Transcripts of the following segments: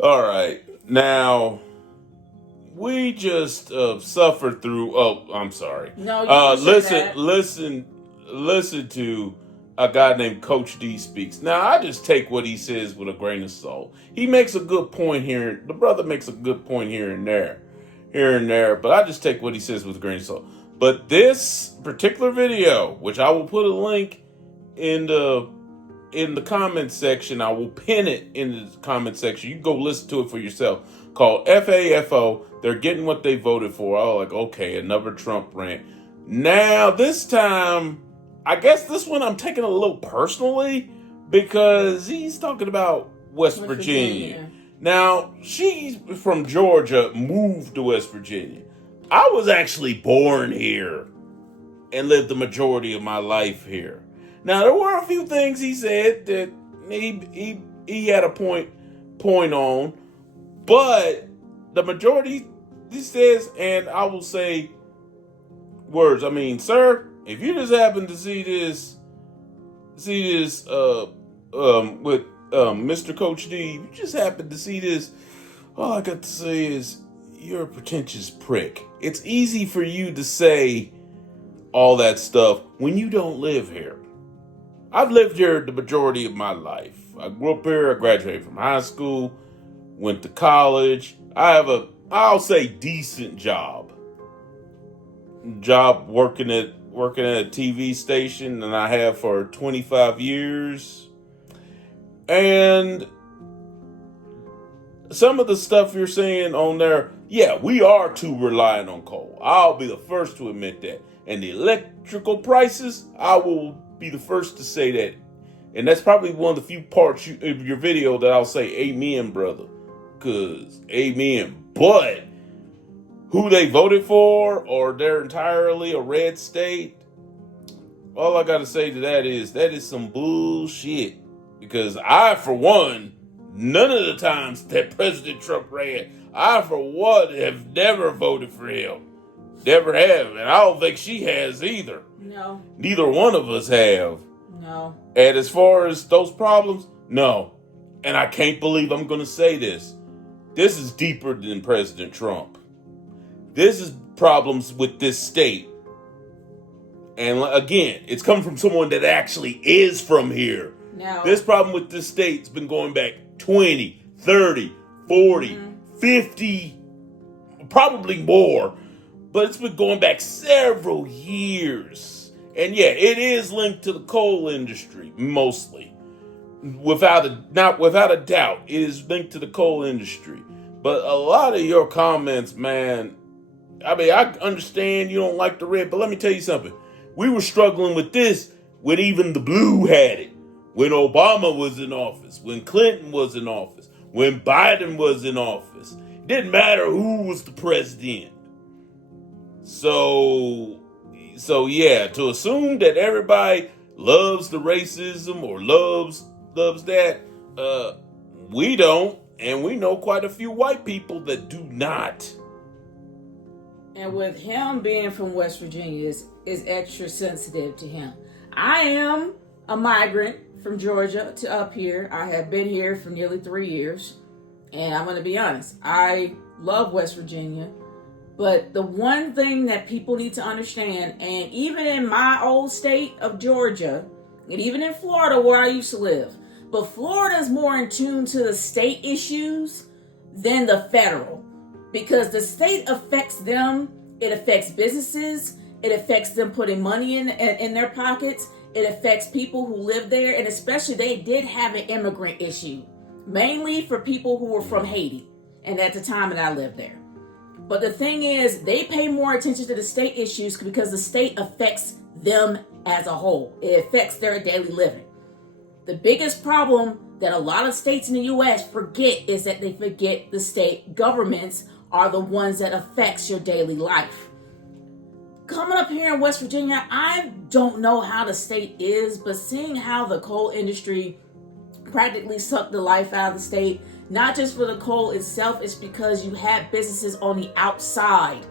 All right. Now, we just suffered through. Oh, I'm sorry. No, you can say Listen, that. listen to a guy named Coach D speaks. Now, I just take what he says with a grain of salt. He makes a good point here. The brother makes a good point here and there. But I just take what he says with a grain of salt. But this particular video, which I will put a link in the comment section. I will pin it in the comment section. You can go listen to it for yourself. Called FAFO. They're getting what they voted for. Oh, like, okay, another Trump rant. Now, this time, I guess this one I'm taking a little personally because he's talking about West West Virginia. Virginia. Now, she's from Georgia, moved to West Virginia. I was actually born here and lived the majority of my life here. Now there were a few things he said that he had a point on, but the majority he says, and I will say words. I mean, sir, if you just happen to see this with Mr. Coach D, if you just happen to see this, all I got to say is you're a pretentious prick. It's easy for you to say all that stuff when you don't live here. I've lived here the majority of my life. I grew up here, I graduated from high school, went to college. I have I'll say, decent job. Job working at a TV station, and I have for 25 years. And some of the stuff you're saying on there, yeah, we are too reliant on coal. I'll be the first to admit that. And the electrical prices, I will be the first to say that. And that's probably one of the few parts of your video that I'll say amen, brother. Because amen. But who they voted for, or they're entirely a red state, all I got to say to that is some bullshit. Because I, for one, none of the times that President Trump ran, I, for one, have never voted for him. Never have. And I don't think she has either. No. Neither one of us have. No. And as far as those problems, no. And I can't believe I'm going to say this. This is deeper than President Trump. This is problems with this state. And again, it's coming from someone that actually is from here. No. This problem with this state's been going back 20, 30, 40, 50, probably more. But it's been going back several years. And yeah, it is linked to the coal industry, mostly. Without a doubt, it is linked to the coal industry. But a lot of your comments, man, I mean, I understand you don't like the red, but let me tell you something. We were struggling with this when even the blue had it. When Obama was in office, when Clinton was in office, when Biden was in office. It didn't matter who was the president. So yeah, to assume that everybody loves the racism or loves that, we don't, and we know quite a few white people that do not. And with him being from West Virginia is extra sensitive to him. I am a migrant from Georgia to up here. I have been here for nearly 3 years. And I'm going to be honest, I love West Virginia. But the one thing that people need to understand, and even in my old state of Georgia, and even in Florida where I used to live, but Florida is more in tune to the state issues than the federal. Because the state affects them, it affects businesses, it affects them putting money in their pockets, it affects people who live there, and especially they did have an immigrant issue, mainly for people who were from Haiti, and at the time that I lived there. But the thing is, they pay more attention to the state issues because the state affects them as a whole. It affects their daily living. The biggest problem that a lot of states in the U.S. forget is that they forget the state governments are the ones that affects your daily life. Coming up here in West Virginia, I don't know how the state is, but seeing how the coal industry practically sucked the life out of the state, not just for the coal itself, it's because you have businesses on the outside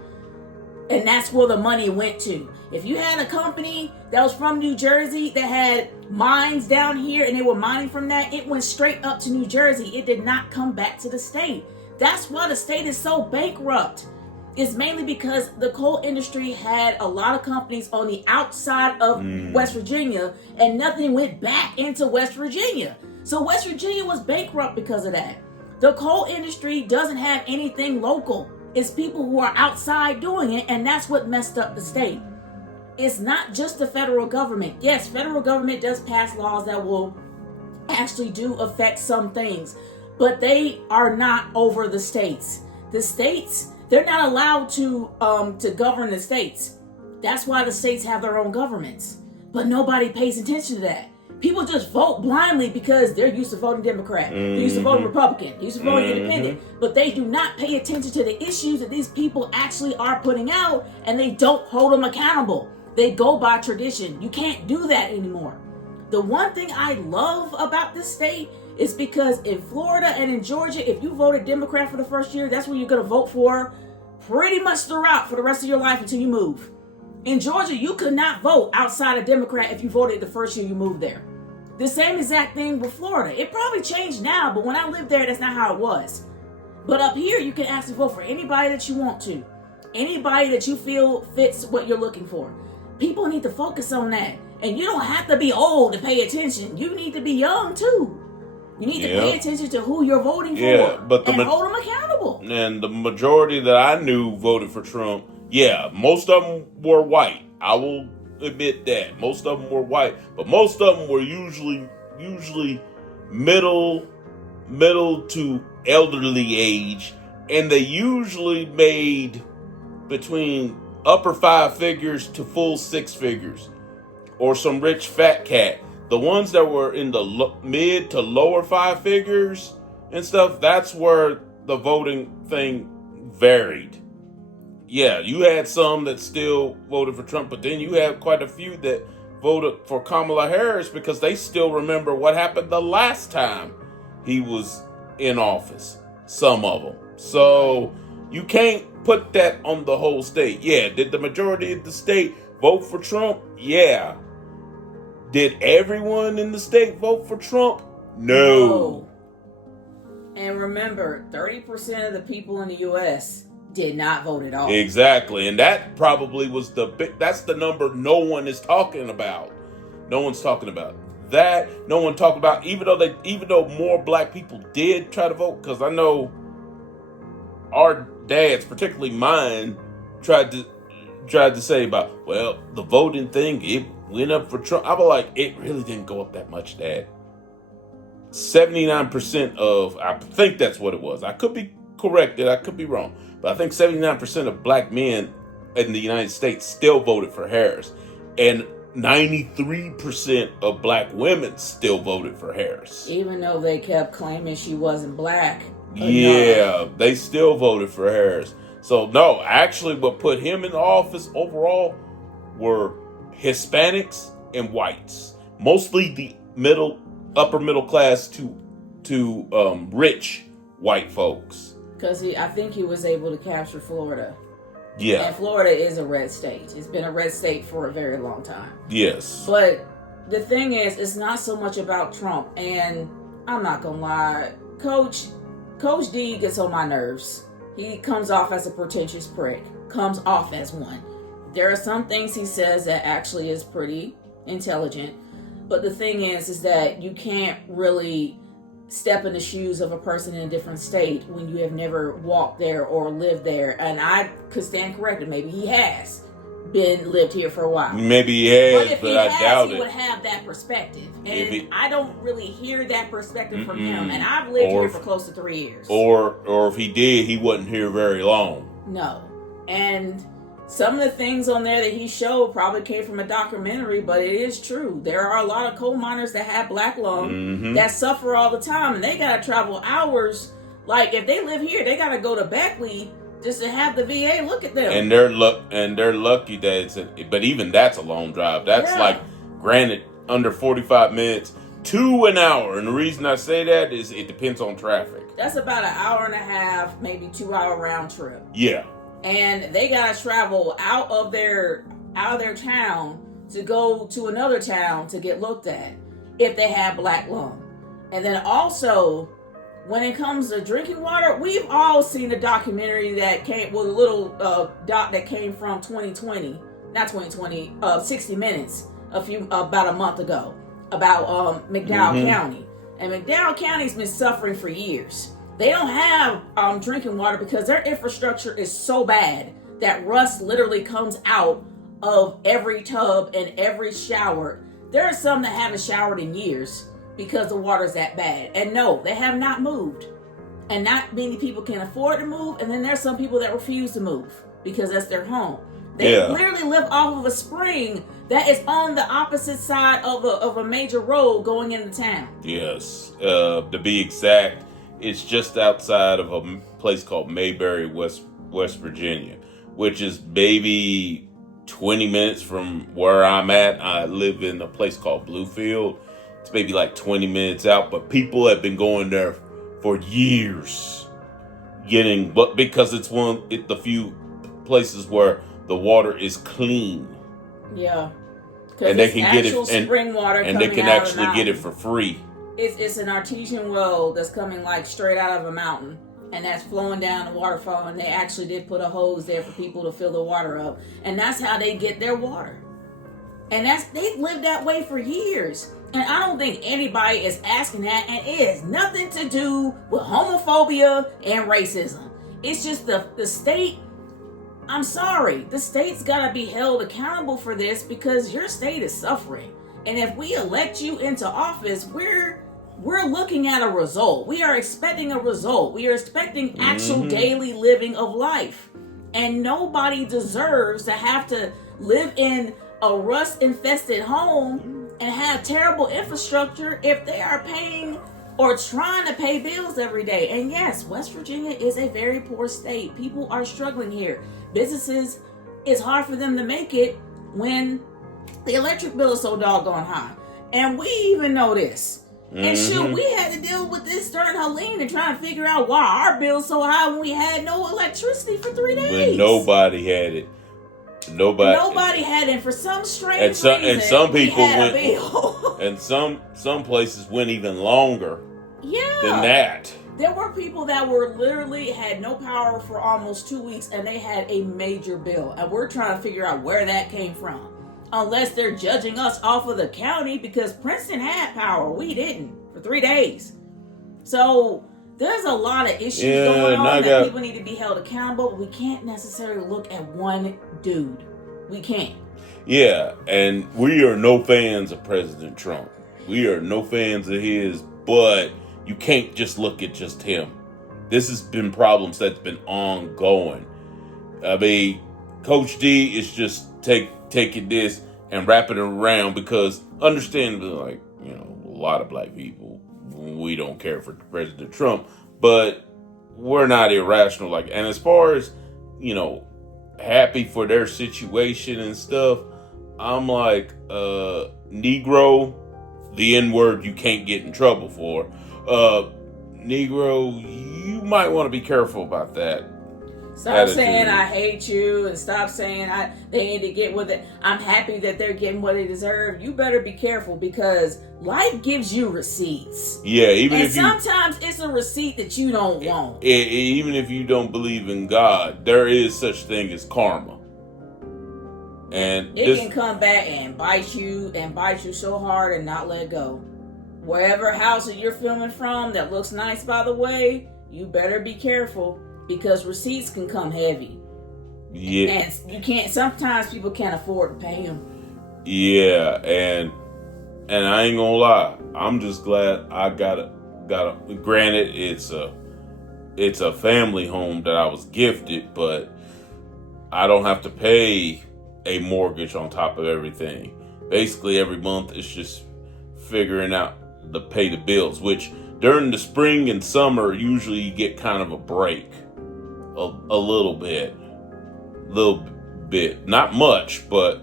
And that's where the money went to. If you had a company that was from New Jersey that had mines down here and they were mining from that, it went straight up to New Jersey. It did not come back to the state. That's why the state is so bankrupt. It's mainly because the coal industry had a lot of companies on the outside of West Virginia, and nothing went back into West Virginia. So West Virginia was bankrupt because of that. The coal industry doesn't have anything local. It's people who are outside doing it, and that's what messed up the state. It's not just the federal government. Yes, federal government does pass laws that will actually do affect some things, but they are not over the states. The states, they're not allowed to govern the states. That's why the states have their own governments. But nobody pays attention to that. People just vote blindly because they're used to voting Democrat. They're used to voting Republican. They're used to voting Independent. But they do not pay attention to the issues that these people actually are putting out, and they don't hold them accountable. They go by tradition. You can't do that anymore. The one thing I love about this state is because in Florida and in Georgia, if you voted Democrat for the first year, that's what you're going to vote for pretty much throughout for the rest of your life until you move. In Georgia, you could not vote outside of Democrat if you voted the first year you moved there. The same exact thing with Florida. It probably changed now, but when I lived there, that's not how it was. But up here, you can actually vote for anybody that you want to. Anybody that you feel fits what you're looking for. People need to focus on that. And you don't have to be old to pay attention. You need to be young, too. You need to pay attention to who you're voting for but and hold them accountable. And the majority that I knew voted for Trump, most of them were white. I will admit that. Most of them were white, but most of them were usually middle to elderly age, and they usually made between upper 5 figures to full 6 figures, or some rich fat cat. The ones that were in the mid to lower 5 figures and stuff, that's where the voting thing varied. Yeah, you had some that still voted for Trump, but then you had quite a few that voted for Kamala Harris because they still remember what happened the last time he was in office. Some of them. So you can't put that on the whole state. Yeah, did the majority of the state vote for Trump? Yeah. Did everyone in the state vote for Trump? No. And remember, 30% of the people in the U.S. did not vote at all. Exactly. And that probably was that's the number no one is talking about. No one's talking about that. No one talked about, even though more black people did try to vote, because I know our dads, particularly mine, tried to say about, well, the voting thing, it went up for Trump. I was like, it really didn't go up that much, Dad. 79% of, I think that's what it was. I could be corrected. I could be wrong. But I think 79% of black men in the United States still voted for Harris. And 93% of black women still voted for Harris. Even though they kept claiming she wasn't black. Yeah, they still voted for Harris. So, no, actually what put him in office overall were Hispanics and whites. Mostly the upper middle class to rich white folks. Because I think he was able to capture Florida. Yeah. And Florida is a red state. It's been a red state for a very long time. Yes. But the thing is, it's not so much about Trump. And I'm not going to lie. Coach D gets on my nerves. He comes off as a pretentious prick. Comes off as one. There are some things he says that actually is pretty intelligent. But the thing is that you can't really step in the shoes of a person in a different state when you have never walked there or lived there. And I could stand corrected. Maybe he has lived here for a while. Maybe he has, but if I doubt he it. would have that perspective. And I don't really hear that perspective from him. And I've lived here for close to 3 years. Or if he did, he wasn't here very long. No. And some of the things on there that he showed probably came from a documentary, but it is true. There are a lot of coal miners that have black lung that suffer all the time, and they gotta travel hours. Like if they live here, they gotta go to Beckley just to have the VA look at them. And they're lucky that but even that's a long drive. That's like, granted, under 45 minutes to an hour. And the reason I say that is it depends on traffic. That's about an hour and a half, maybe 2 hour round trip. Yeah. and they gotta travel out of their town to go to another town to get looked at if they have black lung. And then also, when it comes to drinking water, we've all seen the documentary that came with a little doc that came from 2020, not 2020, 60 Minutes about a month ago about McDowell County. And McDowell County's been suffering for years. They don't have drinking water because their infrastructure is so bad that rust literally comes out of every tub and every shower. There are some that haven't showered in years because the water's that bad. And no, they have not moved. And not many people can afford to move. And then there's some people that refuse to move because that's their home. They literally live off of a spring that is on the opposite side of a major road going into town. Yes. To be exact, it's just outside of a place called Mayberry, West Virginia, which is maybe 20 minutes from where I'm at. I live in a place called Bluefield. It's maybe like 20 minutes out, but people have been going there for years, because it's the few places where the water is clean. Yeah, and they can get it, spring water, and they can actually get it for free. It's an artesian well that's coming like straight out of a mountain, and that's flowing down the waterfall. And they actually did put a hose there for people to fill the water up, and that's how they get their water. And they've lived that way for years. And I don't think anybody is asking that, and it has nothing to do with homophobia and racism. It's just the state. I'm sorry, the state's got to be held accountable for this because your state is suffering. And if we elect you into office, we're looking at a result. We are expecting a result. We are expecting actual daily living of life. And nobody deserves to have to live in a rust-infested home and have terrible infrastructure if they are paying or trying to pay bills every day. And yes, West Virginia is a very poor state. People are struggling here. Businesses, it's hard for them to make it when the electric bill is so doggone high. And we even know this. And shoot, we had to deal with this during Helene and trying to figure out why our bill's so high when we had no electricity for 3 days. When nobody had it. Nobody had it for some strange reason. And some people went, and some places went even longer than that. There were people that were literally had no power for almost 2 weeks, and they had a major bill. And we're trying to figure out where that came from. Unless they're judging us off of the county, because Princeton had power. We didn't for 3 days. So there's a lot of issues going on that people need to be held accountable. But we can't necessarily look at one dude. We can't. Yeah, and we are no fans of President Trump. We are no fans of his, but you can't just look at just him. This has been problems that's been ongoing. I mean, Coach D is just taking this and wrapping it around because, understandably, like, a lot of black people, we don't care for President Trump, but we're not irrational. And as far as, happy for their situation and stuff, I'm like, Negro, the N-word you can't get in trouble for. Negro, you might want to be careful about that. Stop saying I hate you, and stop saying they need to get with it. I'm happy that they're getting what they deserve. You better be careful because life gives you receipts. Yeah, sometimes it's a receipt that you don't want. Even if you don't believe in God, there is such thing as karma. And it can come back and bite you so hard and not let go. Wherever house that you're filming from that looks nice, by the way, you better be careful. Because receipts can come heavy. Yeah. And you can't, sometimes people can't afford to pay them. Yeah, and I ain't gonna lie. I'm just glad I got a granted, it's a family home that I was gifted, but I don't have to pay a mortgage on top of everything. Basically, every month it's just figuring out to pay the bills, which during the spring and summer, usually you get kind of a break. A little bit, not much, but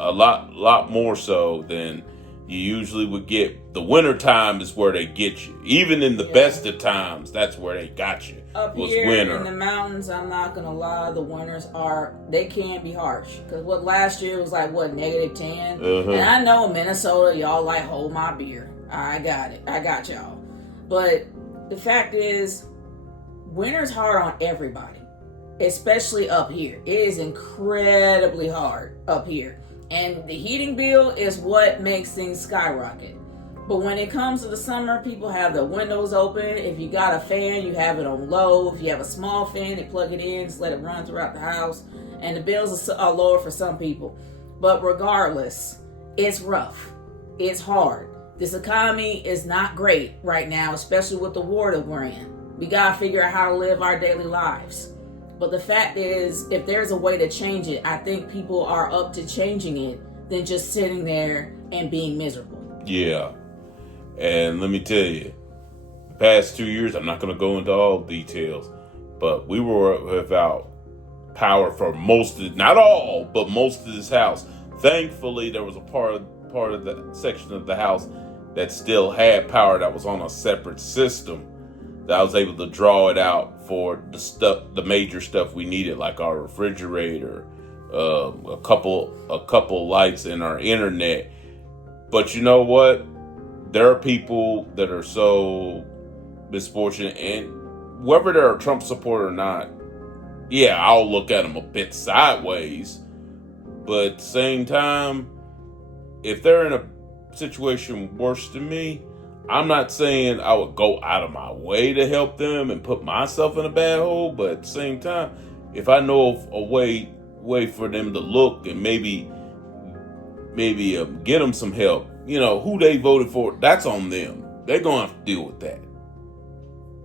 a lot more so than you usually would get the winter time is where they get you. Even in the best of times, that's where they got you. Up was here winter. in the mountains, I'm not gonna lie, the winters they can be harsh. Because what last year was like -10, and I know in Minnesota y'all like hold my beer. I got it. I got y'all. But the fact is, winter's hard on everybody, especially up here. It is incredibly hard up here. And the heating bill is what makes things skyrocket. But when it comes to the summer, people have the windows open. If you got a fan, you have it on low. If you have a small fan, you plug it in, just let it run throughout the house. And the bills are lower for some people. But regardless, it's rough. It's hard. This economy is not great right now, especially with the war that we're in. We gotta figure out how to live our daily lives. But the fact is, if there's a way to change it, I think people are up to changing it than just sitting there and being miserable. Yeah. And let me tell you, the past 2 years, I'm not going to go into all details, but we were without power for not all, but most of this house. Thankfully, there was a part of the section of the house that still had power that was on a separate system that I was able to draw it out for the major stuff we needed, like our refrigerator, a couple lights, and our internet. But you know what? There are people that are so misfortunate, and whether they're a Trump supporter or not, yeah, I'll look at them a bit sideways. But at the same time, if they're in a situation worse than me, I'm not saying I would go out of my way to help them and put myself in a bad hole. But at the same time, if I know of a way for them to look and maybe get them some help, who they voted for, that's on them. They're going to have to deal with that.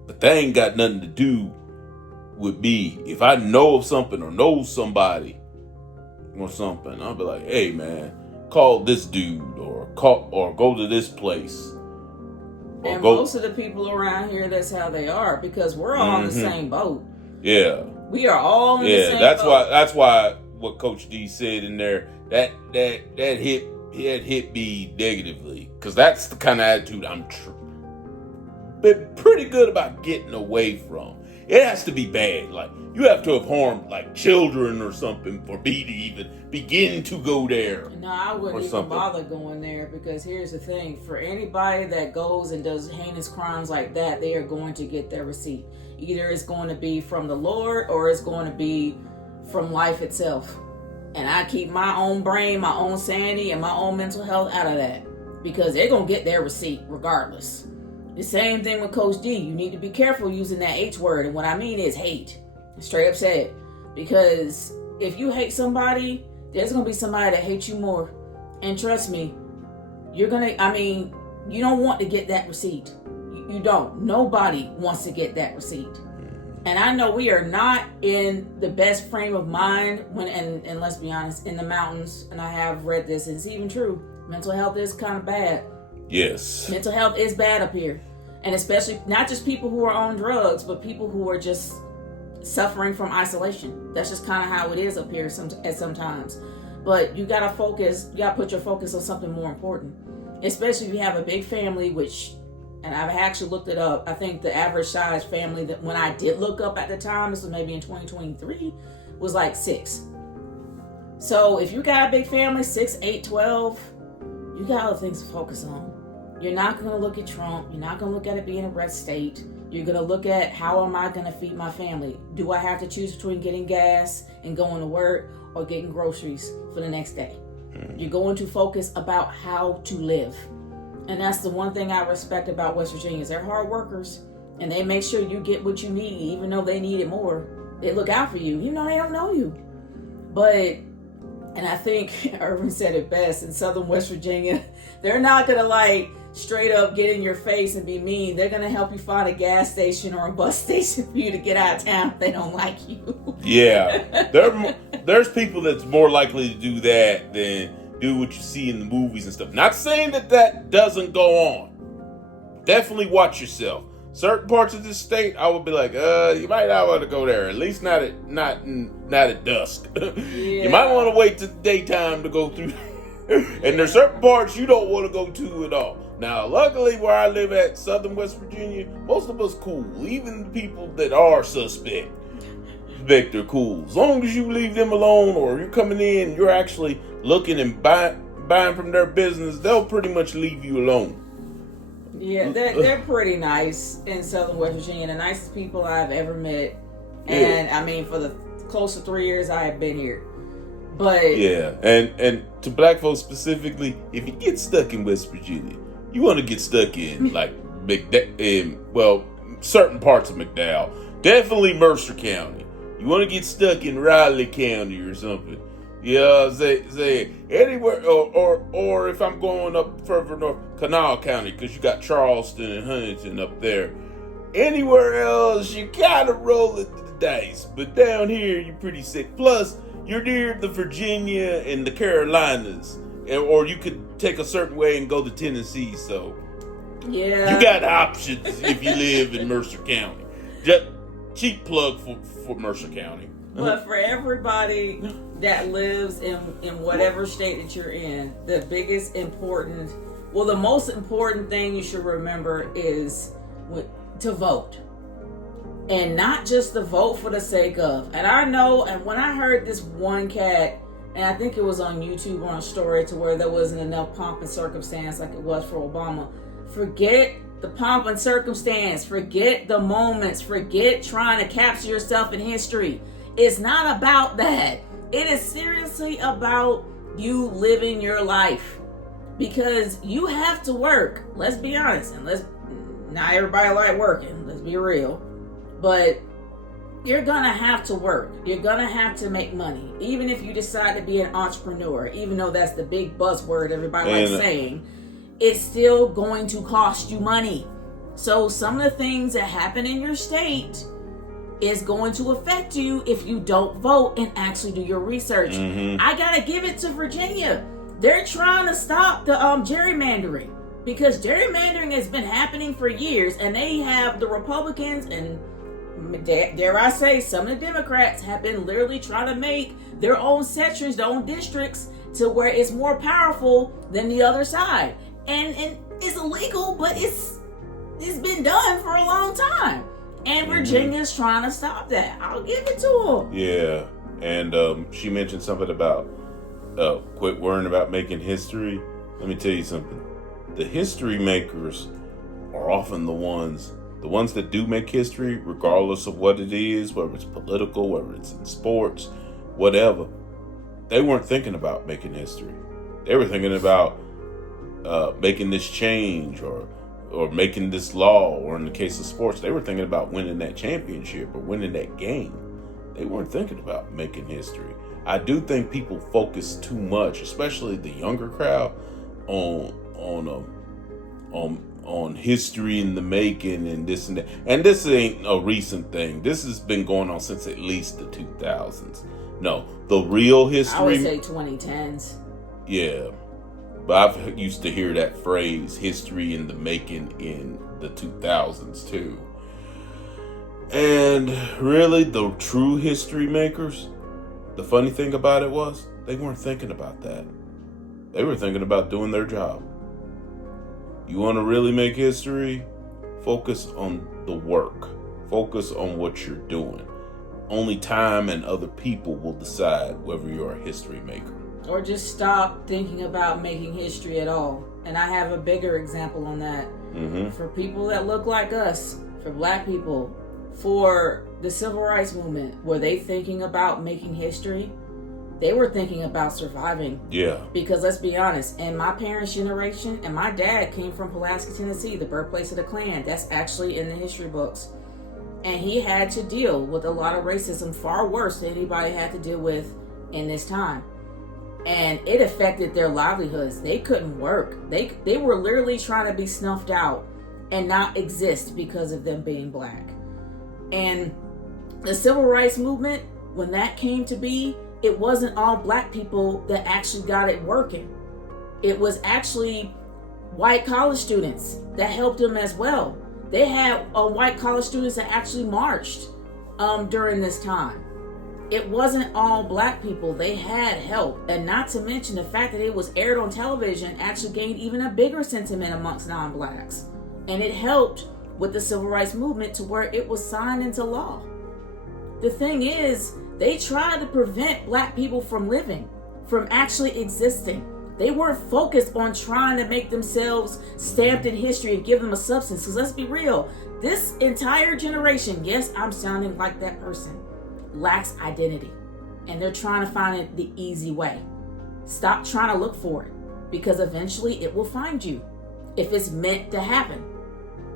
But that ain't got nothing to do with me. If I know of something or know somebody or something, I'll be like, hey man, call this dude or go to this place. And most of the people around here, that's how they are, because we're all in the same boat. Yeah. We are all in the same boat. That's why what Coach D said in there, that hit me negatively, because that's the kind of attitude I'm been pretty good about getting away from. It has to be bad. Like, you have to have harmed like children or something for me to even begin to go there. No, I wouldn't even bother going there, because here's the thing. For anybody that goes and does heinous crimes like that, they are going to get their receipt. Either it's going to be from the Lord or it's going to be from life itself. And I keep my own brain, my own sanity, and my own mental health out of that, because they're going to get their receipt regardless. The same thing with Coach D. You need to be careful using that H word. And what I mean is hate. Straight up said. Because if you hate somebody, there's going to be somebody that hates you more. And trust me, you don't want to get that receipt. You don't. Nobody wants to get that receipt. And I know we are not in the best frame of mind and let's be honest, in the mountains, and I have read this, and it's even true, mental health is kind of bad. Yes. Mental health is bad up here. And especially not just people who are on drugs, but people who are just suffering from isolation. That's just kind of how it is up here sometimes. But you got to put your focus on something more important. Especially if you have a big family, and I've actually looked it up. I think the average size family that when I did look up at the time, this was maybe in 2023, was like 6. So if you got a big family, 6, 8, 12, you got other things to focus on. You're not going to look at Trump. You're not going to look at it being a red state. You're going to look at, how am I going to feed my family? Do I have to choose between getting gas and going to work or getting groceries for the next day? You're going to focus about how to live. And that's the one thing I respect about West Virginia is they're hard workers, and they make sure you get what you need, even though they need it more. They look out for you. They don't know you. And I think Irvin said it best, in Southern West Virginia, they're not going to straight up get in your face and be mean. They're going to help you find a gas station or a bus station for you to get out of town if they don't like you. Yeah. There's people that's more likely to do that than do what you see in the movies and stuff. Not saying that doesn't go on. Definitely watch yourself. Certain parts of this state, I would be like, you might not want to go there. At least not at dusk. Yeah. You might want to wait till the daytime to go through And there's certain parts you don't want to go to at all. Now, luckily, where I live at, Southern West Virginia, most of us cool. Even the people that are suspect, they're cool. As long as you leave them alone, or you're coming in, you're actually looking and buying from their business, they'll pretty much leave you alone. Yeah, they're pretty nice in Southern West Virginia. The nicest people I've ever met. And I mean, for the close to 3 years I have been here. But yeah, and to black folks specifically, if you get stuck in West Virginia, you want to get stuck in like certain parts of McDowell. Definitely Mercer County. You want to get stuck in Riley County or something. Yeah, say anywhere, or if I'm going up further north, Kanawha County, because you got Charleston and Huntington up there. Anywhere else, you kind of roll the dice, but down here you're pretty safe. Plus, you're near the Virginia and the Carolinas, or you could take a certain way and go to Tennessee. So, yeah, you got options if you live in Mercer County. Just cheap plug for Mercer County. But for everybody that lives in whatever state that you're in, the most important thing you should remember is to vote. And not just to vote for the sake of. And I know, and when I heard this one cat, and I think it was on YouTube on a story to where there wasn't enough pomp and circumstance like it was for Obama. Forget the pomp and circumstance. Forget the moments. Forget trying to capture yourself in history. It's not about that. It is seriously about you living your life. Because you have to work. Let's be honest. And not everybody like working. Let's be real. But you're gonna have to work. You're gonna have to make money. Even if you decide to be an entrepreneur, even though that's the big buzzword everybody likes saying, it's still going to cost you money. So some of the things that happen in your state is going to affect you if you don't vote and actually do your research. Mm-hmm. I gotta give it to Virginia. They're trying to stop the gerrymandering, because gerrymandering has been happening for years, and they have the Republicans and, dare I say, some of the Democrats have been literally trying to make their own sections, their own districts, to where it's more powerful than the other side. And it's illegal, but it's been done for a long time. And Virginia's trying to stop that. I'll give it to them. Yeah, and she mentioned something about quit worrying about making history. Let me tell you something. The history makers are often the ones that do make history, regardless of what it is, whether it's political, whether it's in sports, whatever. They weren't thinking about making history. They were thinking about making this change or making this law, or in the case of sports, they were thinking about winning that championship or winning that game. They weren't thinking about making history. I do think people focus too much, especially the younger crowd, on history in the making and this and that. And this ain't a recent thing. This has been going on since at least the 2000s. No, the real history. I would say 2010s. Yeah. But I've used to hear that phrase, history in the making, in the 2000s too. And really, the true history makers, the funny thing about it was, they weren't thinking about that. They were thinking about doing their job. You want to really make history? Focus on the work. Focus on what you're doing. Only time and other people will decide whether you're a history maker. Or just stop thinking about making history at all. And I have a bigger example on that. Mm-hmm. For people that look like us, for black people, for the civil rights movement, were they thinking about making history? They were thinking about surviving. Yeah. Because let's be honest, in my parents' generation, and my dad came from Pulaski, Tennessee, the birthplace of the Klan. That's actually in the history books. And he had to deal with a lot of racism, far worse than anybody had to deal with in this time. And it affected their livelihoods. They couldn't work. They were literally trying to be snuffed out and not exist because of them being black. And the civil rights movement, when that came to be, it wasn't all black people that actually got it working. It was actually white college students that helped them as well. They had white college students that actually marched during this time. it wasn't all black people. They had help. And not to mention the fact that it was aired on television actually gained even a bigger sentiment amongst non-blacks. And it helped with the civil rights movement to where it was signed into law. The thing is, they tried to prevent black people from living, from actually existing. They weren't focused on trying to make themselves stamped in history and give them a substance. Because let's be real, this entire generation, yes, I'm sounding like that person, lacks identity. And they're trying to find it the easy way. Stop trying to look for it, because eventually it will find you if it's meant to happen.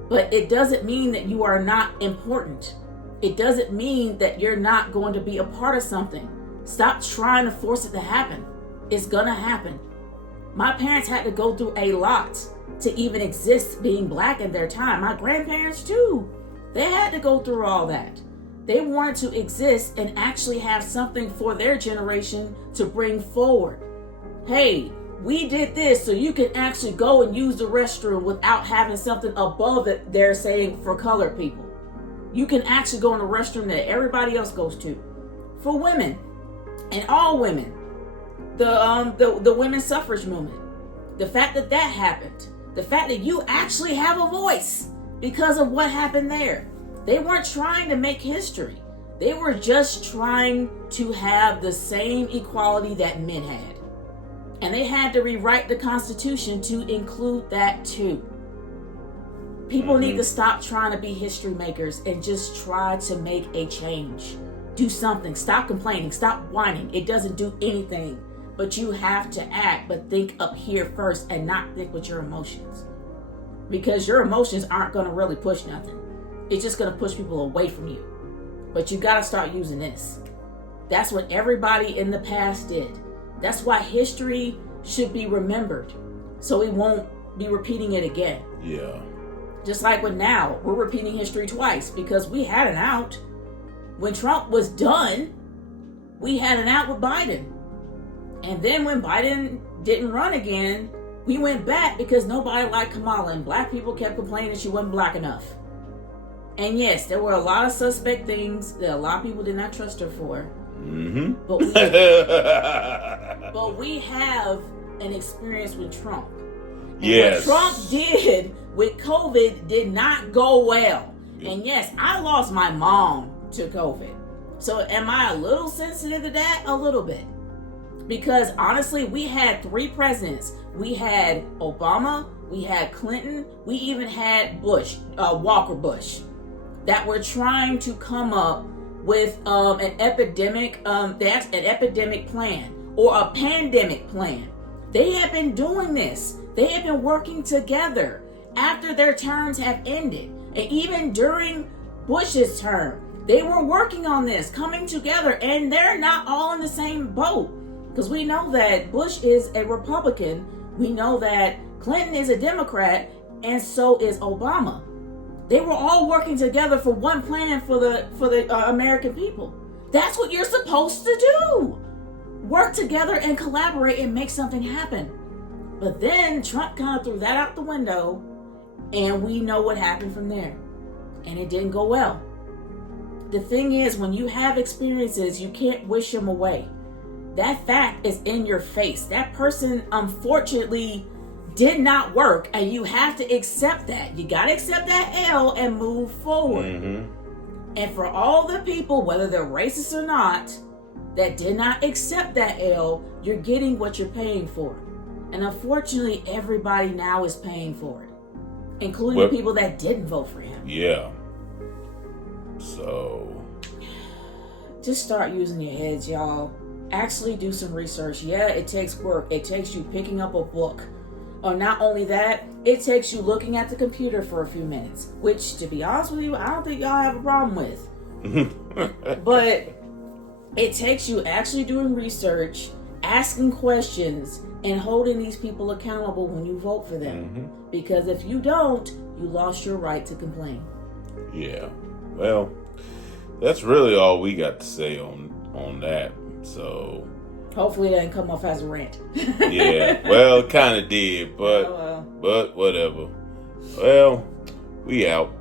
But it doesn't mean that you are not important. It doesn't mean that you're not going to be a part of something. Stop trying to force it to happen. It's gonna happen. My parents had to go through a lot to even exist being black in their time. My grandparents too. They had to go through all that. They wanted to exist and actually have something for their generation to bring forward. Hey, we did this so you can actually go and use the restroom without having something above it they're saying for colored people. You can actually go in the restroom that everybody else goes to. For women, and all women, the women's suffrage movement, the fact that that happened, the fact that you actually have a voice because of what happened there. They weren't trying to make history. They were just trying to have the same equality that men had. And they had to rewrite the Constitution to include that too. People need to stop trying to be history makers and just try to make a change. Do something. Stop complaining. Stop whining. It doesn't do anything. But you have to act, but think up here first and not think with your emotions. Because your emotions aren't going to really push nothing. It's just going to push people away from you. But you got to start using this. That's what everybody in the past did. That's why history should be remembered, so we won't be repeating it again. Yeah. Just like with now, we're repeating history twice because we had an out. When Trump was done, we had an out with Biden. And then when Biden didn't run again, we went back because nobody liked Kamala and black people kept complaining she wasn't black enough. And yes, there were a lot of suspect things that a lot of people did not trust her for. Mm-hmm. But we have an experience with Trump. And yes. what Trump did with COVID did not go well. And yes, I lost my mom to COVID. So am I a little sensitive to that? A little bit. Because honestly, we had 3 presidents. We had Obama, we had Clinton, we even had Bush, Walker Bush, that were trying to come up with an epidemic plan or a pandemic plan. They have been doing this. They have been working together after their terms have ended. And even during Bush's term, they were working on this, coming together, and they're not all in the same boat. Because we know that Bush is a Republican. We know that Clinton is a Democrat, and so is Obama. They were all working together for one plan for the American people. That's what you're supposed to do. Work together and collaborate and make something happen. But then Trump kind of threw that out the window, and we know what happened from there. And it didn't go well. The thing is, when you have experiences, you can't wish them away. That fact is in your face. That person, unfortunately, did not work, and you have to accept that. You got to accept that L and move forward. Mm-hmm. And for all the people, whether they're racist or not, that did not accept that L, you're getting what you're paying for. And unfortunately, everybody now is paying for it, including the people that didn't vote for him. Yeah. So just start using your heads, y'all. Actually do some research. Yeah, it takes work. It takes you picking up a book. Or not only that, it takes you looking at the computer for a few minutes, which, to be honest with you, I don't think y'all have a problem with. But it takes you actually doing research, asking questions, and holding these people accountable when you vote for them. Mm-hmm. Because if you don't, you lost your right to complain. Yeah. Well, that's really all we got to say on that. So hopefully it didn't come off as a rant. Yeah, well, it kind of did, but whatever. Well, we out.